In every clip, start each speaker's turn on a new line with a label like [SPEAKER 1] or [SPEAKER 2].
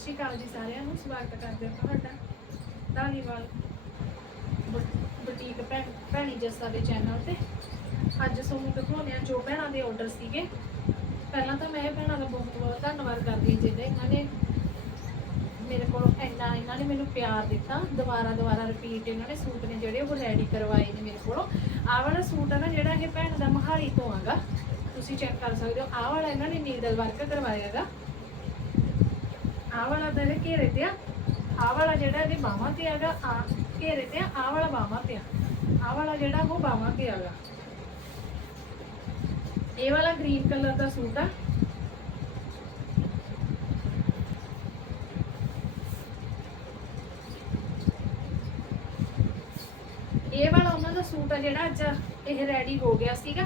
[SPEAKER 1] ਸਤਿ ਸ਼੍ਰੀ ਅਕਾਲ ਜੀ ਸਾਰਿਆਂ ਨੂੰ, ਸਵਾਗਤ ਕਰਦੇ ਹਾਂ ਤੁਹਾਡਾ। ਧਾਲੀਵਾਲ ਬੁ- ਬੁਟੀਕ ਭੈਣ, ਭੈਣੀ ਜੱਸਾ ਦੇ ਚੈਨਲ ਤੇ। ਅੱਜ ਤੁਹਾਨੂੰ ਦਿਖਾਉਂਦੇ ਆ ਜੋ ਭੈਣਾਂ ਦੇ ਆਰਡਰ ਸੀਗੇ। ਪਹਿਲਾਂ ਤਾਂ ਮੈਂ ਭੈਣਾਂ ਦਾ ਬਹੁਤ ਬਹੁਤ ਧੰਨਵਾਦ ਕਰਦੀ ਹਾਂ ਜਿਹਦੇ ਇਹਨਾਂ ਨੇ ਮੇਰੇ ਕੋਲ ਇੰਨਾ, ਇਹਨਾਂ ਨੇ ਮੈਨੂੰ ਪਿਆਰ ਦਿੱਤਾ। ਦੁਬਾਰਾ ਦੁਬਾਰਾ ਰਿਪੀਟ ਇਹਨਾਂ ਨੇ ਸੂਟ ਨੇ ਜਿਹੜੇ ਉਹ ਰੈਡੀ ਕਰਵਾਏ ਨੇ ਮੇਰੇ ਕੋਲੋਂ। ਆਹ ਵਾਲਾ ਸੂਟ ਹੈ ਨਾ ਜਿਹੜਾ ਇਹ ਭੈਣ ਦਾ ਮਹਾਲੀ ਤੋਂ ਆਗਾ। ਤੁਸੀਂ ਚੈੱਕ ਕਰ ਸਕਦੇ ਹੋ। ਆਹ ਵਾਲਾ ਇਹਨਾਂ ਨੇ ਨੀਡਲ ਵਰਕ ਕਰਵਾਇਆ ਹੈਗਾ ਆਹ ਵਾਲਾ ਤਾਂ ਘੇਰੇ ਤੇ ਆ। ਆਹ ਵਾਲਾ ਜਿਹੜਾ ਇਹਦੇ ਬਾਹਾਂ ਤੇ ਹੈਗਾ, ਆ ਘੇਰੇ ਤੇ ਆ ਵਾਲਾ ਬਾਹਾਂ ਤੇ ਆ। ਆਹ ਵਾਲਾ ਜਿਹੜਾ ਉਹ ਬਾਹਾਂ ਤੇ ਹੈਗਾ। ਇਹ ਵਾਲਾ ਗ੍ਰੀਨ ਕਲਰ ਦਾ ਸੂਟ ਆ। ਇਹ ਵਾਲਾ ਉਹਨਾਂ ਦਾ ਸੂਟ ਆ ਜਿਹੜਾ ਅੱਜ ਇਹ ਰੈਡੀ ਹੋ ਗਿਆ ਸੀਗਾ।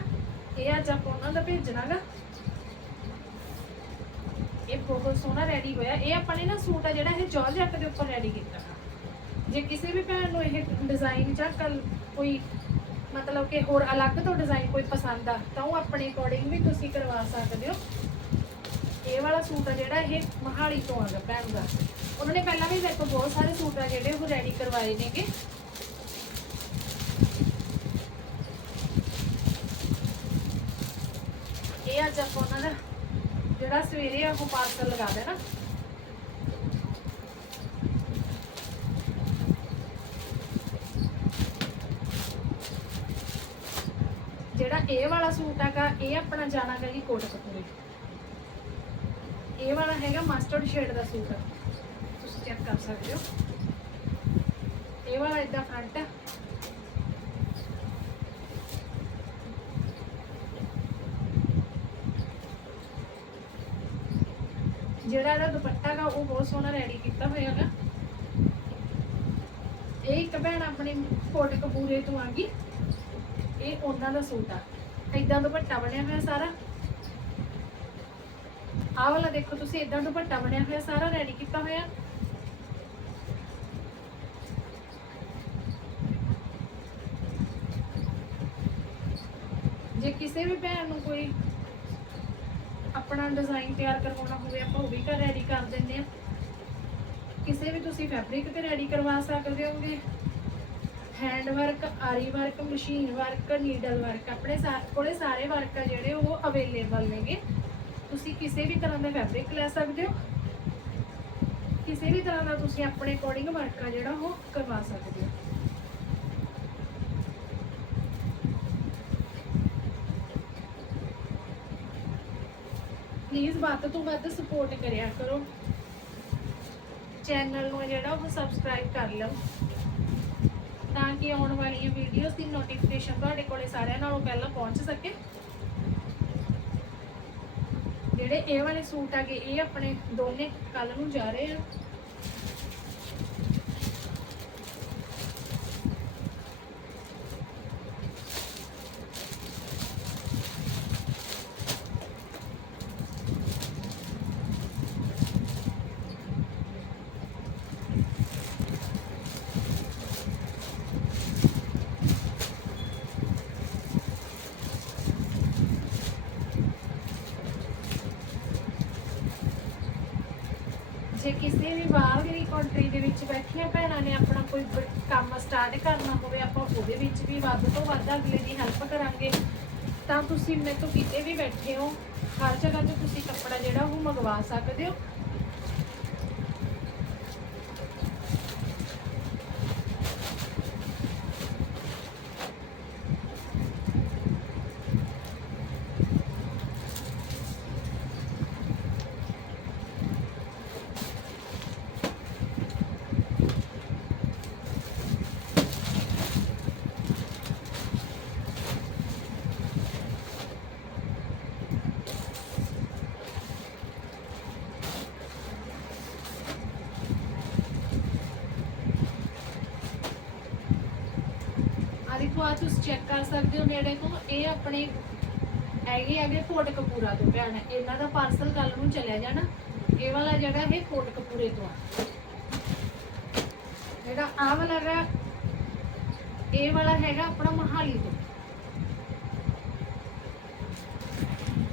[SPEAKER 1] ਇਹ ਅੱਜ ਆਪਾਂ ਉਹਨਾਂ ਦਾ ਭੇਜਣਾਗਾ। ਇਹ ਬਹੁਤ ਸੋਹਣਾ ਰੈਡੀ ਹੋਇਆ। ਇਹ ਆਪਾਂ ਨੇ ਨਾ ਸੂਟ ਆ ਜਿਹੜਾ ਇਹ ਜਾਰਜਟ ਦੇ ਉੱਪਰ ਰੈਡੀ ਕੀਤਾ। ਜੇ ਕਿਸੇ ਵੀ ਭੈਣ ਨੂੰ ਇਹ ਡਿਜ਼ਾਈਨ ਜਾਂ ਕੱਲ ਕੋਈ ਮਤਲਬ ਕਿ ਹੋਰ ਅਲੱਗ ਤੋਂ ਡਿਜ਼ਾਈਨ ਕੋਈ ਪਸੰਦ ਆ, ਤਾਂ ਉਹ ਆਪਣੇ ਅਕੋਰਡਿੰਗ ਵੀ ਤੁਸੀਂ ਕਰਵਾ ਸਕਦੇ ਹੋ। ਇਹ ਵਾਲਾ ਸੂਟ ਆ ਜਿਹੜਾ ਇਹ ਮਹਾਲੀ ਤੋਂ ਆਗਾ ਭੈਣ ਦਾ। ਉਹਨਾਂ ਨੇ ਪਹਿਲਾਂ ਵੀ ਮੇਰੇ ਤੋਂ ਬਹੁਤ ਸਾਰੇ ਸੂਟ ਆ ਜਿਹੜੇ ਉਹ ਰੈਡੀ ਕਰਵਾਏ ਨੇਗੇ। ਇਹ ਅੱਜ ਆਪਾਂ ਉਹਨਾਂ ਦਾ ਜਿਹੜਾ ਸਵੇਰੇ ਉਹ ਪਾਰਸਲ ਲਗਾ ਦੇਣਾ। ਜਿਹੜਾ ਇਹ ਵਾਲਾ ਸੂਟ ਹੈਗਾ, ਇਹ ਆਪਣਾ ਜਾਣਾ ਗਾ ਜੀ ਕੋਟਕਪੂਰੇ। ਇਹ ਵਾਲਾ ਹੈਗਾ ਮਸਟਰਡ ਸ਼ੇਡ ਦਾ ਸੂਟ। ਤੁਸੀਂ ਚੈੱਕ ਕਰ ਸਕਦੇ ਹੋ। ਇਹ ਵਾਲਾ ਇਦਾਂ ਫਰੰਟ ਹੈ ਜਿਹੜਾ ਇਹਦਾ ਦੁਪੱਟਾ ਗਾ, ਉਹ ਬਹੁਤ ਸੋਹਣਾ ਰੈਡੀ ਕੀਤਾ ਹੋਇਆ ਹੈਗਾ ਇਹ ਇੱਕ ਭੈਣ ਆਪਣੀ ਕੋਟਕਪੂਰੇ ਤੋਂ ਆ ਗਈ। ਇਹ ਉਹਨਾਂ ਦਾ ਸੂਟ ਆ। ਇਦਾਂ ਦੁਪੱਟਾ ਬਣਿਆ ਹੋਇਆ ਸਾਰਾ। ਆਹ ਵਾਲਾ ਦੇਖੋ ਤੁਸੀਂ ਇਦਾਂ ਦੁਪੱਟਾ ਬਣਿਆ ਹੋਇਆ ਸਾਰਾ ਰੈਡੀ ਕੀਤਾ ਹੋਇਆ। ਜੇ ਕਿਸੇ ਵੀ ਭੈਣ ਨੂੰ ਕੋਈ ਆਪਣਾ ਡਿਜ਼ਾਈਨ ਤਿਆਰ ਕਰਵਾਉਣਾ ਹੋਵੇ, ਆਪਾਂ ਉਹ ਵੀ ਘਰ ਰੈਡੀ ਕਰ ਦਿੰਦੇ ਆ ਕਿਸੇ ਵੀ ਤੁਸੀਂ ਫੈਬਰਿਕ ਤੇ ਰੈਡੀ ਕਰਵਾ ਸਕਦੇ ਹੋਗੇ। ਹੈਂਡ ਵਰਕ ਆਰੀ work machine work needle work ਆਪਣੇ ਸਾ- ਕੋਲੇ ਸਾਰੇ ਵਰਕ ਆ ਜਿਹੜੇ ਉਹ ਅਵੇਲੇਬਲ ਨੇਗੇ। ਤੁਸੀਂ ਕਿਸੇ ਵੀ ਤਰ੍ਹਾਂ ਦਾ ਫੈਬਰਿਕ ਲੈ ਸਕਦੇ ਹੋ। ਕਿਸੇ ਵੀ ਤਰ੍ਹਾਂ ਦਾ ਤੁਸੀਂ ਆਪਣੇ ਅਕੋਰਡਿੰਗ ਵਰਕ ਆ ਜਿਹੜਾ ਉਹ ਕਰਵਾ ਸਕਦੇ ਹੋ। ਪਲੀਜ਼ ਵੱਧ ਤੋਂ ਵੱਧ ਸਪੋਰਟ ਕਰਿਆ ਕਰੋ। ਚੈਨਲ ਨੂੰ ਜਿਹੜਾ ਉਹ ਸਬਸਕ੍ਰਾਈਬ ਕਰ ਲਓ। ਤਾਂ ਕਿ ਆਉਣ ਵਾਲੀਆਂ ਵੀਡੀਓਜ਼ ਦੀ ਨੋਟੀਫਿਕੇਸ਼ਨ ਤੁਹਾਡੇ ਕੋਲੇ ਸਾਰਿਆਂ ਨਾਲੋਂ ਪਹਿਲਾਂ ਪਹੁੰਚ ਸਕੇ। ਜਿਹੜੇ ਇਹ ਵਾਲੇ ਸੂਟ ਆਗੇ ਇਹ ਆਪਣੇ ਦੋਨੇ ਕੱਲ ਨੂੰ ਜਾ ਰਹੇ ਆ। ਜੇ ਕਿਸੇ ਵੀ ਬਾਹਰਲੀ ਕੰਟਰੀ ਦੇ ਵਿੱਚ ਬੈਠੀਆਂ ਭੈਣਾਂ ਨੇ ਆਪਣਾ ਕੋਈ ਕੰਮ ਸਟਾਰਟ ਕਰਨਾ ਹੋਵੇ, ਆਪਾਂ ਉਹਦੇ ਵਿੱਚ ਵੀ ਵੱਧ ਤੋਂ ਵੱਧ ਅਗਲੇ ਦੀ ਹੈਲਪ ਕਰਾਂਗੇ, ਤਾਂ ਤੁਸੀਂ ਮੇਰੇ ਤੋਂ ਕਿਤੇ ਵੀ ਬੈਠੇ ਹੋ, ਹਰ ਜਗ੍ਹਾ ਤੋਂ ਤੁਸੀਂ ਕੱਪੜਾ ਜਿਹੜਾ ਉਹ ਮੰਗਵਾ ਸਕਦੇ ਹੋ। ਆ ਤੁਸੀਂ ਚੈੱਕ ਕਰ ਸਕਦੇ ਹੋ ਨੇੜੇ ਤੋਂ। ਇਹ ਆਪਣੇ ਹੈਗੇ ਹੈਗੇ ਕੋਟਕਪੂਰਾ ਤੋਂ ਭੈਣ, ਇਹਨਾਂ ਦਾ ਪਾਰਸਲ ਕੱਲ ਨੂੰ ਚਲਿਆ ਜਾਣਾ। ਇਹ ਵਾਲਾ ਜਿਹੜਾ ਇਹ ਕੋਟਕਪੂਰੇ ਤੋਂ ਆ। ਜਿਹੜਾ ਆ ਵਾਲਾ ਇਹ ਵਾਲਾ ਹੈਗਾ ਆਪਣਾ ਮਹਾਲੀ ਤੋਂ।